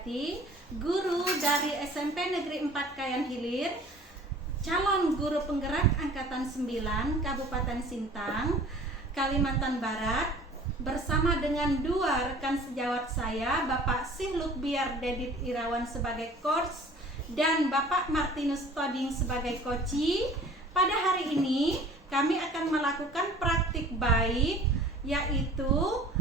Suryati, guru dari SMP Negeri 4 Kayan Hilir, calon guru penggerak Angkatan 9 Kabupaten Sintang, Kalimantan Barat, bersama dengan dua rekan sejawat saya, Bapak Sihluk Biar Dedit Irawan sebagai coach dan Bapak Martinus Toding sebagai coachi. Pada hari ini kami akan melakukan praktik baik, yaitu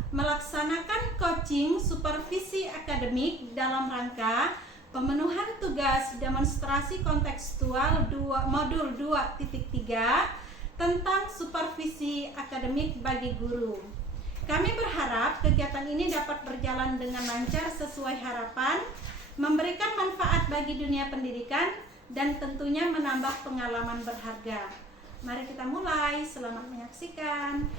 melaksanakan coaching supervisi akademik dalam rangka pemenuhan tugas demonstrasi kontekstual modul 2.3 tentang supervisi akademik bagi guru. Kami berharap kegiatan ini dapat berjalan dengan lancar sesuai harapan, memberikan manfaat bagi dunia pendidikan, dan tentunya menambah pengalaman berharga. Mari kita mulai, selamat menyaksikan.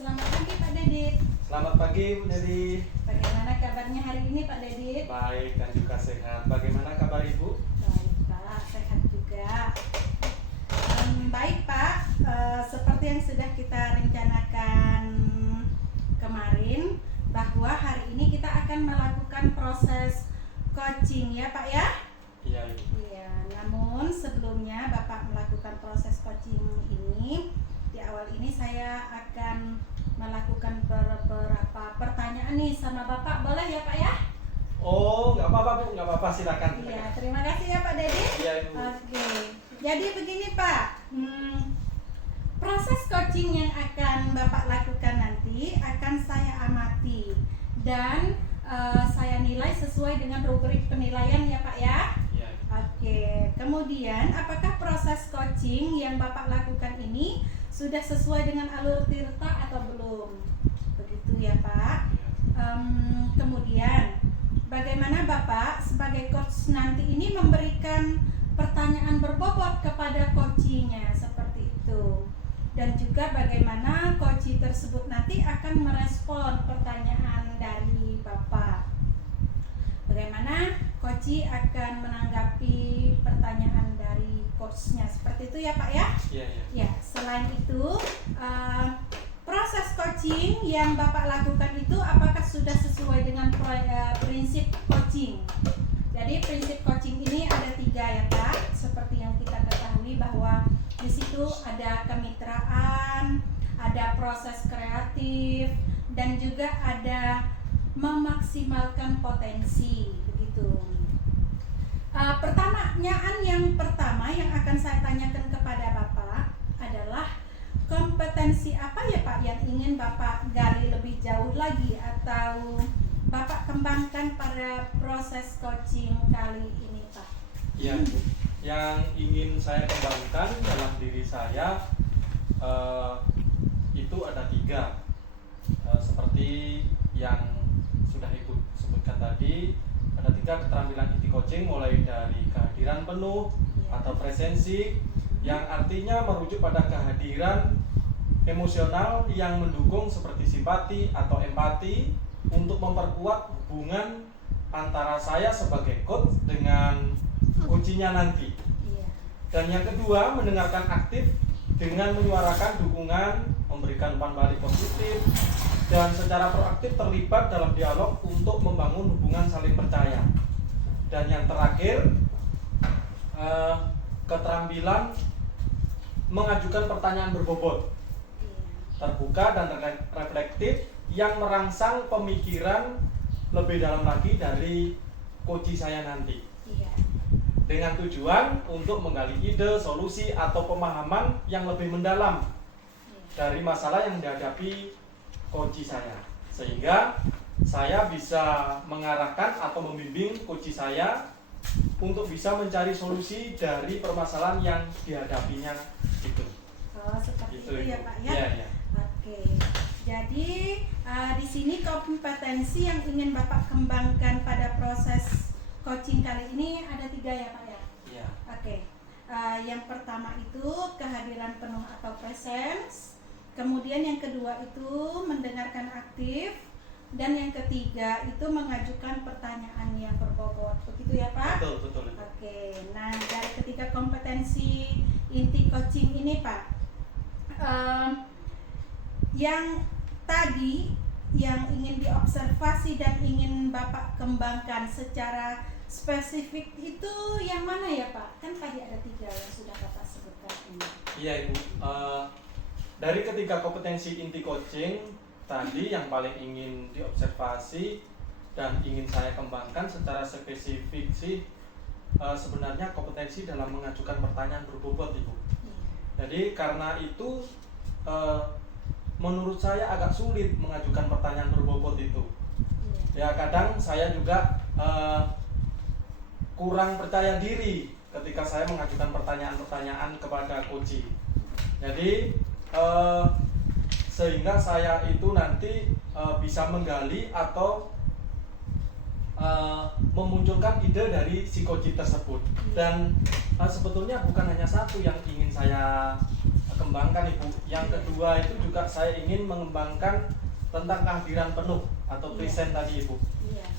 Selamat pagi Pak Dedit. Selamat pagi Bu Dedi. Bagaimana kabarnya hari ini Pak Dedit? Baik dan juga sehat. Bagaimana kabar Ibu? Baik Pak, sehat juga. Baik Pak, seperti yang sudah kita rencanakan kemarin, bahwa hari ini kita akan melakukan proses coaching ya Pak ya? Iya Ibu. Iya, namun sebelumnya Bapak melakukan proses coaching ini, di awal ini saya akan melakukan beberapa pertanyaan nih sama Bapak, boleh ya Pak ya? Oh, nggak apa-apa Bu, nggak apa-apa, silakan. Iya, terima kasih ya Pak Dedi. Iya Ibu. Oke, jadi begini Pak, proses coaching yang akan Bapak lakukan nanti akan saya amati dan saya nilai sesuai dengan rubrik penilaian ya Pak ya. Iya. Oke, kemudian apakah proses coaching yang Bapak lakukan ini sudah sesuai dengan alur tirta atau belum? Begitu ya Pak. Kemudian bagaimana Bapak sebagai coach nanti ini memberikan pertanyaan berbobot kepada coachingnya seperti itu, dan juga bagaimana coaching tersebut nanti akan merespon pertanyaan dari Bapak. Bagaimana coaching akan menanggapi pertanyaan dari coachnya, seperti itu ya Pak ya? Iya, iya. Ya, selain itu proses coaching yang Bapak lakukan itu apakah sudah sesuai dengan prinsip coaching? Jadi prinsip coaching ini ada 3 ya Pak, seperti yang kita ketahui bahwa di situ ada kemitraan, ada proses kreatif, dan juga ada memaksimalkan potensi, begitu. Pertanyaan yang pertama yang akan saya tanyakan kepada Bapak adalah kompetensi apa ya Pak yang ingin Bapak gali lebih jauh lagi atau Bapak kembangkan pada proses coaching kali ini Pak? Iya Bu. Yang ingin saya kembangkan dalam diri saya itu ada 3. Seperti yang sudah Ibu sebutkan tadi, ada 3 keterampilan inti coaching, mulai dari kehadiran penuh atau presensi, yang artinya merujuk pada kehadiran emosional yang mendukung seperti simpati atau empati untuk memperkuat hubungan antara saya sebagai coach dengan coachingnya nanti. Dan yang kedua, mendengarkan aktif dengan menyuarakan dukungan, memberikan umpan balik positif, dan secara proaktif terlibat dalam dialog untuk membangun hubungan saling percaya. Dan yang terakhir, keterampilan mengajukan pertanyaan berbobot, terbuka dan reflektif, yang merangsang pemikiran lebih dalam lagi dari coaching saya nanti, dengan tujuan untuk menggali ide, solusi, atau pemahaman yang lebih mendalam dari masalah yang dihadapi coaching saya, sehingga saya bisa mengarahkan atau membimbing coaching saya untuk bisa mencari solusi dari permasalahan yang dihadapinya itu. Oh, seperti itu ya Pak ya? Iya, iya. Oke, jadi di sini kompetensi yang ingin Bapak kembangkan pada proses coaching kali ini ada 3 ya Pak ya? Iya. Oke, yang pertama itu kehadiran penuh atau presence, kemudian yang kedua itu mendengarkan aktif, dan yang ketiga itu mengajukan pertanyaan yang berbobot, begitu ya Pak? Betul. Oke, nah dari ketiga kompetensi inti coaching ini Pak, yang tadi yang ingin diobservasi dan ingin Bapak kembangkan secara spesifik itu yang mana ya Pak? Kan tadi ada 3 yang sudah Bapak sebutkan ini. Iya Ibu, dari ketiga kompetensi inti coaching tadi yang paling ingin diobservasi dan ingin saya kembangkan secara spesifik sih sebenarnya kompetensi dalam mengajukan pertanyaan berbobot Ibu. Jadi karena itu menurut saya agak sulit mengajukan pertanyaan berbobot itu. Ya kadang saya juga kurang percaya diri ketika saya mengajukan pertanyaan-pertanyaan kepada coach. Jadi sehingga saya itu nanti bisa menggali atau memunculkan ide dari si coach tersebut. Dan sebetulnya bukan hanya satu yang ingin saya kembangkan Ibu. Yang kedua itu juga saya ingin mengembangkan tentang kehadiran penuh atau present tadi Ibu.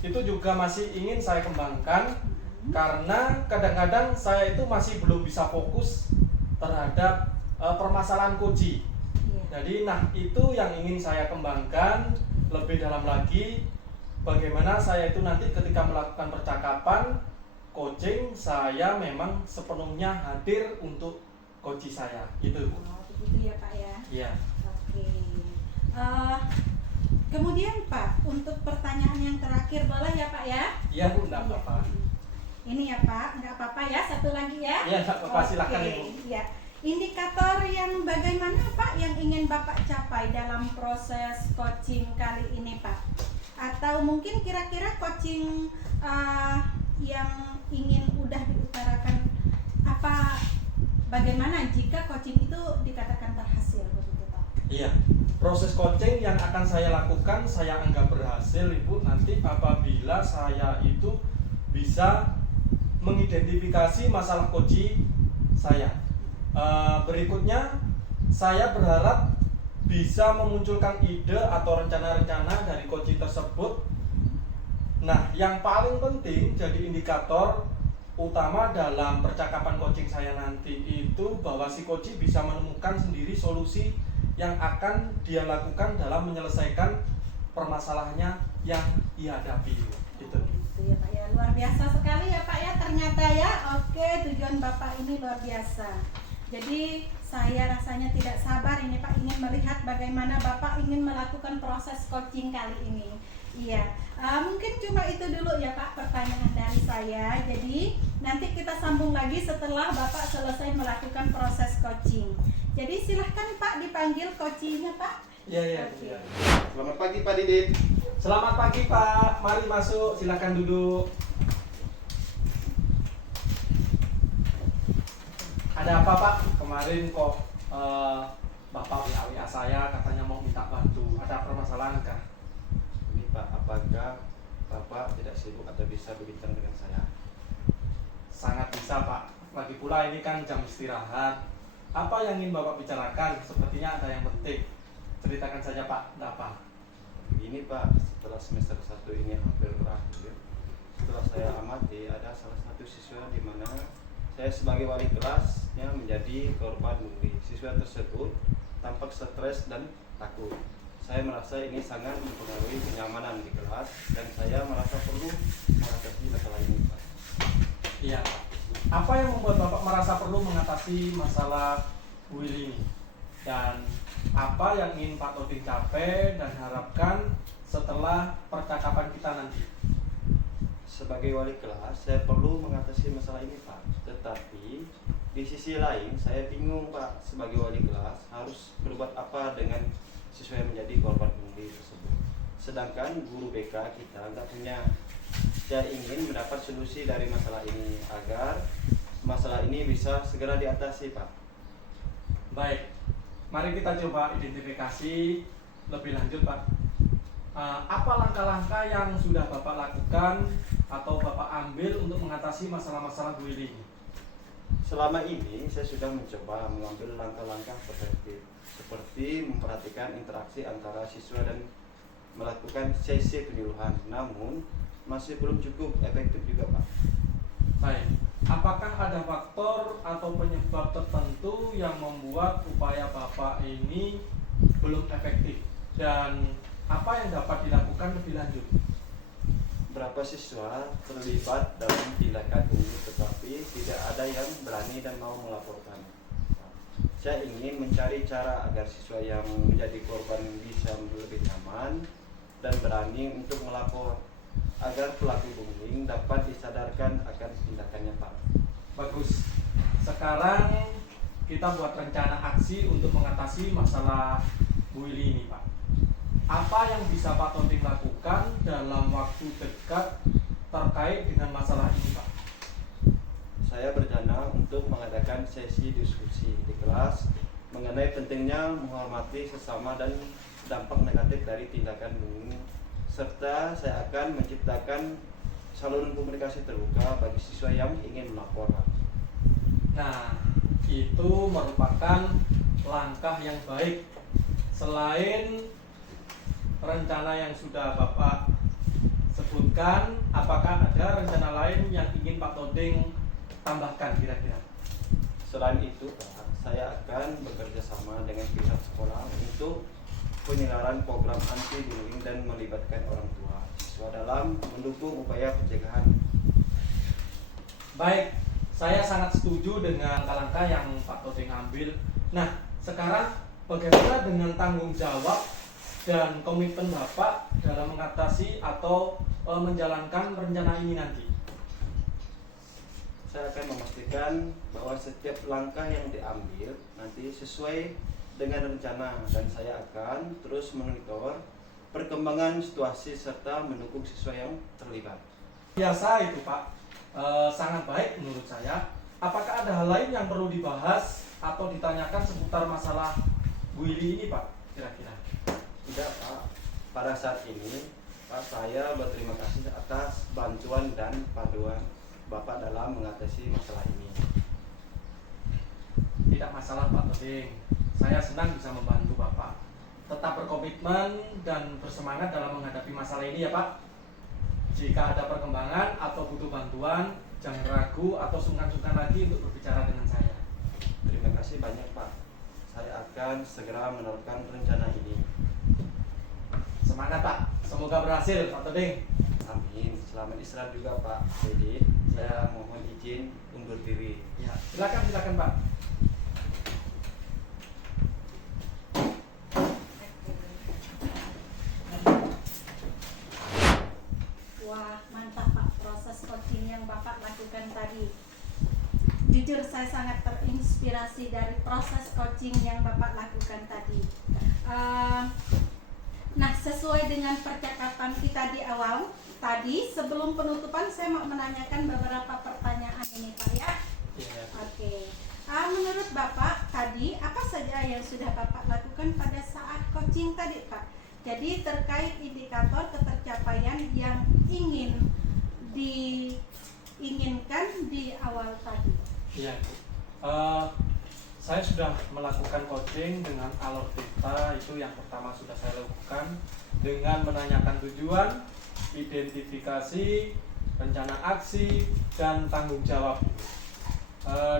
Itu juga masih ingin saya kembangkan karena kadang-kadang saya itu masih belum bisa fokus terhadap permasalahan coach. Jadi itu yang ingin saya kembangkan lebih dalam lagi, bagaimana saya itu nanti ketika melakukan percakapan coaching saya memang sepenuhnya hadir untuk coach saya gitu. Begitu ya Pak ya. Iya. Oke. Kemudian Pak, untuk pertanyaan yang terakhir boleh ya Pak ya? Iya Bu, enggak apa-apa. Ini ya Pak, enggak apa-apa ya, satu lagi ya. Iya, enggak apa-apa, silakan Ibu. Iya. Indikator yang bagaimana Pak yang ingin Bapak capai dalam proses coaching kali ini Pak? Atau mungkin kira-kira coaching yang ingin udah diutarakan apa, bagaimana jika coaching itu dikatakan berhasil begitu Pak? Iya, proses coaching yang akan saya lakukan saya anggap berhasil Ibu nanti apabila saya itu bisa mengidentifikasi masalah coaching saya. Berikutnya saya berharap bisa memunculkan ide atau rencana-rencana dari coaching tersebut. Nah, yang paling penting jadi indikator utama dalam percakapan coaching saya nanti itu bahwa si coach bisa menemukan sendiri solusi yang akan dia lakukan dalam menyelesaikan permasalahannya yang ia hadapi. Gitu. Itu ya Pak ya, luar biasa sekali ya Pak ya ternyata ya. Oke, tujuan Bapak ini luar biasa. Jadi saya rasanya tidak sabar ini Pak ingin melihat bagaimana Bapak ingin melakukan proses coaching kali ini. Iya, mungkin cuma itu dulu ya Pak pertanyaan dari saya. Jadi nanti kita sambung lagi setelah Bapak selesai melakukan proses coaching. Jadi silahkan Pak dipanggil coachingnya Pak. Iya. Okay. Selamat pagi Pak Didit. Selamat pagi Pak, mari masuk, silakan duduk. Ada apa Pak? Kemarin kok Bapak WA saya katanya mau minta bantu. Ada permasalahan kah? Ini Pak, apakah Bapak tidak sibuk atau bisa berbincang dengan saya? Sangat bisa Pak. Lagi pula ini kan jam istirahat. Apa yang ingin Bapak bicarakan? Sepertinya ada yang penting. Ceritakan saja Pak, ada apa? Begini Pak, setelah semester 1 ini hampir berakhir, setelah saya amati ada salah satu siswa di mana saya sebagai wali kelasnya menjadi korban bully. Siswa tersebut tampak stres dan takut. Saya merasa ini sangat mempengaruhi kenyamanan di kelas dan saya merasa perlu mengatasi masalah ini Pak. Iya Pak. Apa yang membuat Bapak merasa perlu mengatasi masalah bully ini? Dan apa yang ingin Pak Toding capai dan harapkan setelah percakapan kita nanti? Sebagai wali kelas, saya perlu mengatasi masalah ini Pak. Tetapi di sisi lain, saya bingung Pak, sebagai wali kelas harus berbuat apa dengan siswa yang menjadi korban bully tersebut. Sedangkan guru BK kita nggak punya. Saya ingin mendapat solusi dari masalah ini agar masalah ini bisa segera diatasi Pak. Baik, mari kita coba identifikasi lebih lanjut Pak. Apa langkah-langkah yang sudah Bapak lakukan atau Bapak ambil untuk mengatasi masalah-masalah bullying? Selama ini saya sudah mencoba mengambil langkah-langkah preventif seperti memperhatikan interaksi antara siswa dan melakukan sesi penyuluhan, namun masih belum cukup efektif juga Pak. Baik, apakah ada faktor atau penyebab tertentu yang membuat upaya Bapak ini belum efektif dan apa yang dapat dilakukan lebih lanjut? Berapa siswa terlibat dalam tindakan ini tetapi tidak ada yang berani dan mau melaporkan. Saya ingin mencari cara agar siswa yang menjadi korban bisa lebih nyaman dan berani untuk melapor agar pelaku bullying dapat disadarkan akan tindakannya, Pak. Bagus. Sekarang kita buat rencana aksi untuk mengatasi masalah bully ini, Pak. Apa yang bisa Pak Toding lakukan dalam waktu dekat terkait dengan masalah ini, Pak? Saya berencana untuk mengadakan sesi diskusi di kelas mengenai pentingnya menghormati sesama dan dampak negatif dari tindakan bullying, serta saya akan menciptakan saluran komunikasi terbuka bagi siswa yang ingin melapor, Pak. Nah, itu merupakan langkah yang baik. Selain rencana yang sudah Bapak sebutkan, apakah ada rencana lain yang ingin Pak Toding tambahkan kira-kira? Selain itu, Pak, saya akan bekerja sama dengan pihak sekolah untuk penyelenggaraan program anti bullying dan melibatkan orang tua siswa dalam mendukung upaya pencegahan. Baik, saya sangat setuju dengan langkah yang Pak Toding ambil. Nah, sekarang bagaimana dengan tanggung jawab dan komitmen Bapak dalam mengatasi atau menjalankan rencana ini nanti? Saya akan memastikan bahwa setiap langkah yang diambil nanti sesuai dengan rencana dan saya akan terus memonitor perkembangan situasi serta mendukung siswa yang terlibat. Biasa itu, Pak. Sangat baik menurut saya. Apakah ada hal lain yang perlu dibahas atau ditanyakan seputar masalah bully ini, Pak? Kira-kira? Tidak, Pak. Pada saat ini, Pak, saya berterima kasih atas bantuan dan panduan Bapak dalam mengatasi masalah ini. Tidak masalah, Pak Toding. Saya senang bisa membantu Bapak. Tetap berkomitmen dan bersemangat dalam menghadapi masalah ini ya, Pak. Jika ada perkembangan atau butuh bantuan, jangan ragu atau sungkan-sungkan lagi untuk berbicara dengan saya. Terima kasih banyak, Pak. Saya akan segera menerapkan rencana ini. Semangat, Pak. Semoga berhasil, Pak Toding. Amin. Selamat istirahat juga, Pak. Jadi, saya mohon izin undur diri. Ya, silakan Pak. Wah, mantap Pak proses coaching yang Bapak lakukan tadi. Jujur saya sangat terinspirasi dari proses coaching yang Bapak lakukan tadi. Nah, sesuai dengan percakapan kita di awal tadi, sebelum penutupan saya mau menanyakan beberapa pertanyaan ini, Pak ya. Ya. Oke. Menurut Bapak tadi apa saja yang sudah Bapak lakukan pada saat coaching tadi, Pak? Jadi terkait indikator ketercapaian yang diinginkan di awal tadi. Iya. Saya sudah melakukan coaching dengan alur data, itu yang pertama sudah saya lakukan dengan menanyakan tujuan, identifikasi, rencana aksi, dan tanggung jawab.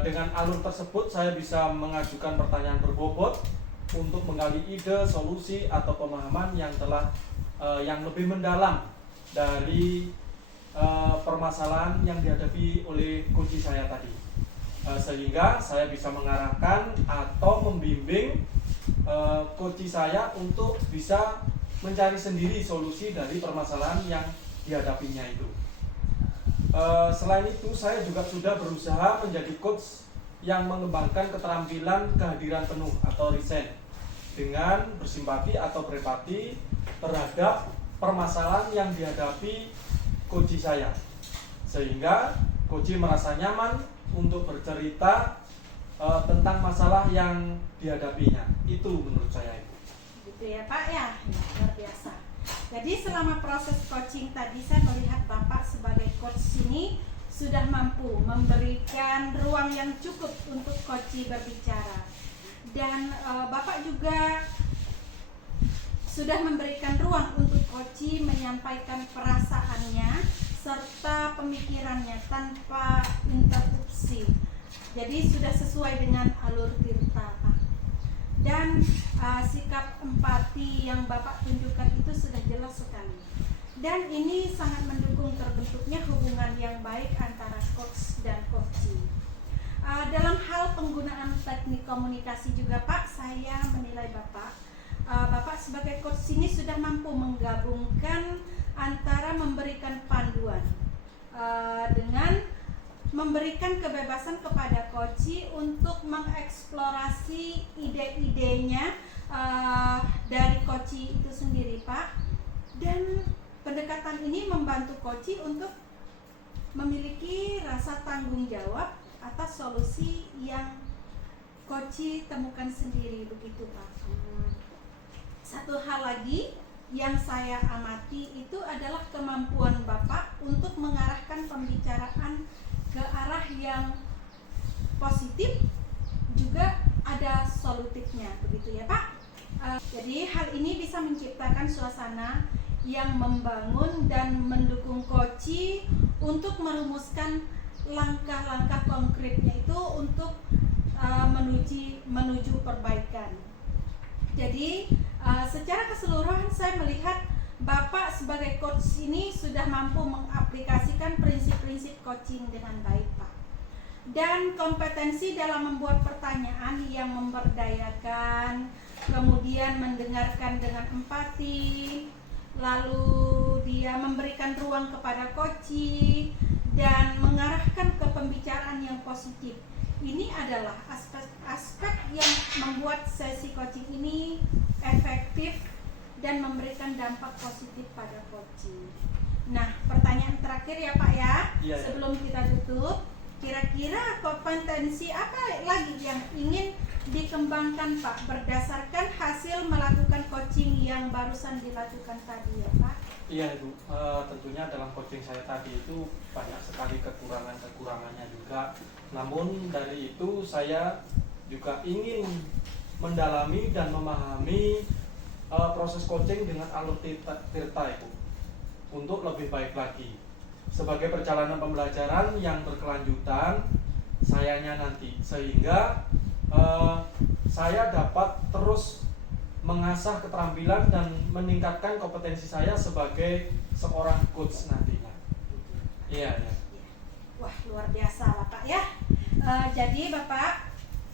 Dengan alur tersebut saya bisa mengajukan pertanyaan berbobot untuk menggali ide, solusi, atau pemahaman yang lebih mendalam dari permasalahan yang dihadapi oleh coach saya tadi. Sehingga saya bisa mengarahkan atau membimbing coach saya untuk bisa mencari sendiri solusi dari permasalahan yang dihadapinya itu. Selain itu saya juga sudah berusaha menjadi coach yang mengembangkan keterampilan kehadiran penuh atau resign dengan bersimpati atau berempati terhadap permasalahan yang dihadapi coach saya, sehingga coach merasa nyaman untuk bercerita tentang masalah yang dihadapinya. Itu menurut saya itu. Gitu ya Pak ya, luar biasa. Jadi selama proses coaching tadi saya melihat Bapak sebagai coach ini sudah mampu memberikan ruang yang cukup untuk coach berbicara. Dan Bapak juga sudah memberikan ruang untuk coach menyampaikan perasaannya serta pemikirannya tanpa interupsi. Jadi sudah sesuai dengan alur tirta, Pak. dan sikap empati yang Bapak tunjukkan itu sudah jelas sekali. Dan ini sangat mendukung terbentuknya hubungan yang baik antara coach dan coachee. Dalam hal penggunaan teknik komunikasi juga Pak, saya menilai Bapak sebagai coach ini sudah mampu menggabungkan antara memberikan panduan dengan memberikan kebebasan kepada coachee untuk mengeksplorasi ide-idenya dari coachee itu sendiri Pak. Dan pendekatan ini membantu coachee untuk memiliki rasa tanggung jawab atas solusi yang coachee temukan sendiri, begitu Pak. Satu hal lagi yang saya amati itu adalah kemampuan Bapak untuk mengarahkan pembicaraan ke arah yang positif, juga ada solutifnya, begitu ya Pak. Jadi hal ini bisa menciptakan suasana yang membangun dan mendukung coachee untuk merumuskan langkah-langkah konkretnya itu untuk menuju perbaikan. Jadi secara keseluruhan saya melihat Bapak sebagai coach ini sudah mampu mengaplikasikan prinsip-prinsip coaching dengan baik Pak. Dan kompetensi dalam membuat pertanyaan yang memberdayakan, kemudian mendengarkan dengan empati, lalu dia memberikan ruang kepada coachee dan mengarahkan ke pembicaraan yang positif. Ini adalah aspek yang membuat sesi coaching ini efektif dan memberikan dampak positif pada coachee. Nah, pertanyaan terakhir ya Pak ya, sebelum kita tutup, kira-kira kompetensi apa lagi yang ingin dikembangkan Pak berdasarkan hasil melakukan coaching yang barusan dilakukan tadi ya Pak? Iya Ibu, tentunya dalam coaching saya tadi itu banyak sekali kekurangannya juga. Namun dari itu saya juga ingin mendalami dan memahami proses coaching dengan alur tirta itu untuk lebih baik lagi sebagai perjalanan pembelajaran yang berkelanjutan sayanya nanti, sehingga saya dapat terus mengasah keterampilan dan meningkatkan kompetensi saya sebagai seorang coach nantinya. Iya. Wah, luar biasa Bapak ya. Jadi Bapak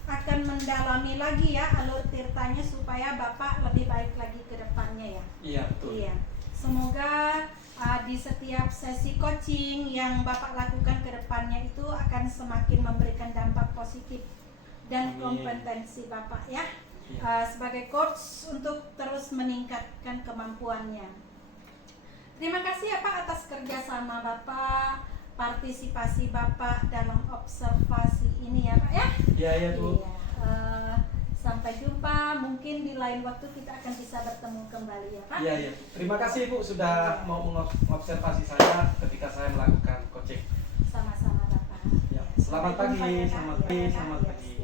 akan mendalami lagi ya alur tirtanya supaya Bapak lebih baik lagi ke depannya ya. Iya, betul. Iya. Semoga di setiap sesi coaching yang Bapak lakukan ke depannya itu akan semakin memberikan dampak positif dan kompetensi Bapak ya. Sebagai coach untuk terus meningkatkan kemampuannya. Terima kasih ya Pak atas kerjasama Bapak, partisipasi Bapak dalam observasi ini ya Pak ya. Iya Bu. Sampai jumpa, mungkin di lain waktu kita akan bisa bertemu kembali ya Pak. Iya. Terima kasih Bu sudah mau mengobservasi saya ketika saya melakukan coaching. Sama-sama Bapak. Ya. Selamat pagi, selamat pagi.